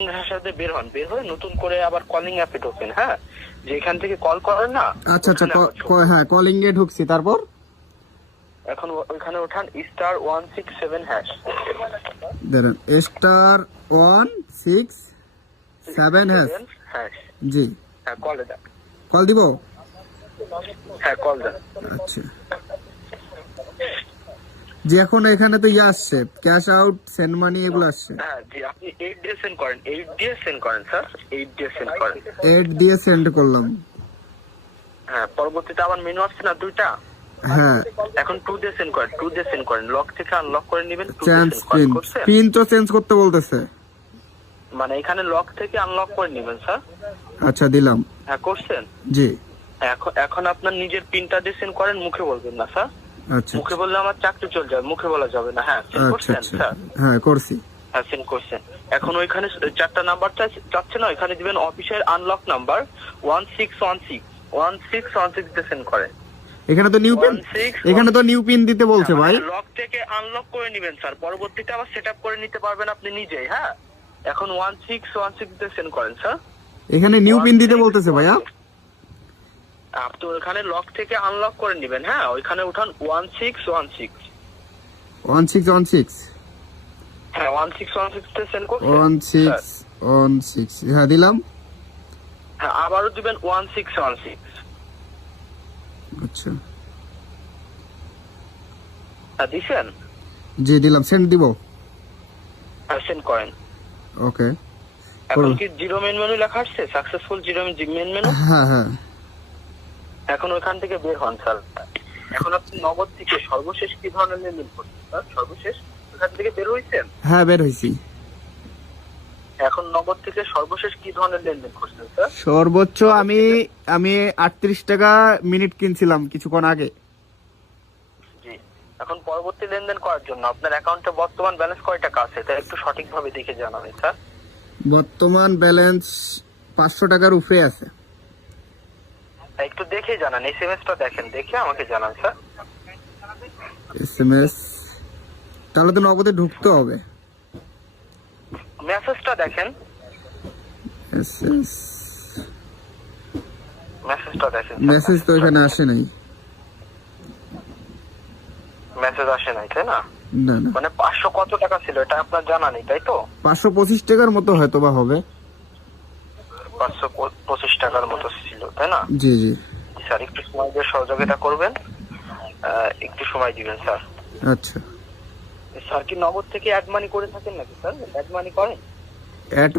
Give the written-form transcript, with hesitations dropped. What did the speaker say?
সাথে বের হয়ে নতুন করে আবার কলিং অ্যাপে ঢোকেন। হ্যাঁ, যে এখান থেকে কল করেন না। আচ্ছা আচ্ছা, হ্যাঁ কলিং এ ঢুকছি, তারপর এখন ওইখানে ওঠান স্টার 167 হ্যাশ। দেখেন স্টার 167 হ্যাশ। জি, হ্যাঁ, কলে দেন। কল দিব। হ্যাঁ, কল দেন। আচ্ছা জি, এখন এখানে তো আসছে ক্যাশ আউট, সেন্ড মানি এগুলো আসছে। হ্যাঁ জি, আপনি 8 দিয়ে সেন্ড করেন, 8 দিয়ে সেন্ড করেন স্যার, 8 দিয়ে সেন্ড করেন। 8 দিয়ে সেন্ড করলাম। হ্যাঁ, পরবর্তীতে আবার মেনু আসছে না দুইটা। হ্যাঁ, এখন 2 দিয়ে সেন্ড করেন, 2 দিয়ে সেন্ড করেন, লক থেকে আনলক করে নেবেন। 2 দিয়ে চেঞ্জ সেন্ড করেন, পিন, করছেন? পিন তো চেঞ্জ করতে বলতেছে। মানে এখানে লক থেকে আনলক করে নেবেন স্যার। আচ্ছা দিলাম। হ্যাঁ, করছেন? জি। এখন আপনার নিজের পিনটা দিয়ে সেন্ড করেন, মুখে বলবেন না স্যার। আচ্ছা মুখে বললে আমার চাকরি চলে যাবে, মুখে বলা যাবে না। হ্যাঁ, সেন্ড আচ্ছা করছেন আচ্ছা, স্যার? হ্যাঁ করছি। হ্যাঁ, সেন্ড করছেন। এখন ওইখানে 4টা নাম্বার চাচ্ছে না, ওইখানে দিবেন অফিসের আনলক নাম্বার 1616 দিয়ে সেন্ড করেন। এখানে তো নিউ পিন, এখানে তো নিউ পিন দিতে বলছে ভাই। লক থেকে আনলক করে নেবেন স্যার, পরবর্তীতে আবার সেটআপ করে নিতে পারবেন আপনি নিজেই। হ্যাঁ, এখন 1616 দিয়ে সেন্ড করেন স্যার। এখানে নিউ পিন দিতে বলতেছে ভাইয়া। আপনি ওখানে লক থেকে আনলক করে নেবেন। হ্যাঁ, ওইখানে উঠান 1616। 1616, হ্যাঁ, 1616 তে সেন্ড করুন। 1616, হ্যাঁ দিলাম। হ্যাঁ, আবারও দিবেন 1616। আচ্ছা হ্যাঁ, দিছেন? জি দিলাম, সেন্ড দিব। হ্যাঁ, সেন্ড করেন। ওকে, এখন কি জিরো মেন মেনু লেখা আসছে? Successful zero main menu. হ্যাঁ হ্যাঁ। এখন ওইখান থেকে বের হন স্যার। এখন আপনি নগদ থেকে সর্বশেষ কি ধরনের লেনদেন করছেন স্যার? সর্বশেষ ওখান থেকে বের হইছেন? হ্যাঁ বের হইছি। এখন নগদ থেকে সর্বশেষ কি ধরনের লেনদেন করছেন স্যার? সর্বোচ্চ আমি 38 টাকা মিনিট কিনছিলাম কিছুক্ষণ আগে। জি। এখন পরবর্তী লেনদেন করার জন্য আপনার অ্যাকাউন্টে বর্তমান ব্যালেন্স কয় টাকা আছে এটা একটু সঠিকভাবে দেখে জানাবেন স্যার। বর্তমান ব্যালেন্স 500 টাকার উপরে আছে। একটু দেখে জানান, এসএমএসটা দেখেন, দেখে আমাকে জানান স্যার। এসএমএস তাহলে তো নগদে ঢুকতে হবে। মেসেজটা দেখেন, মেসেজটা দেখেন। মেসেজ তো এখানে আসে নাই। মেসেজ আসে নাই, তাই না? না না, মানে 500 কত টাকা ছিল এটা আপনার জানা নেই, তাই তো? 525 টাকার মতো হয়তো বা হবে। 525 টাকার মতো ছিল, তাই না? জি জি স্যার, একটু সময় দিয়ে সহযোগিতা করবেন, একটু সময় দিবেন স্যার। আচ্ছা, স্যার কি নগদ থেকে অ্যাড মানি করে থাকেন নাকি স্যার? অ্যাড মানি করেন? অ্যাড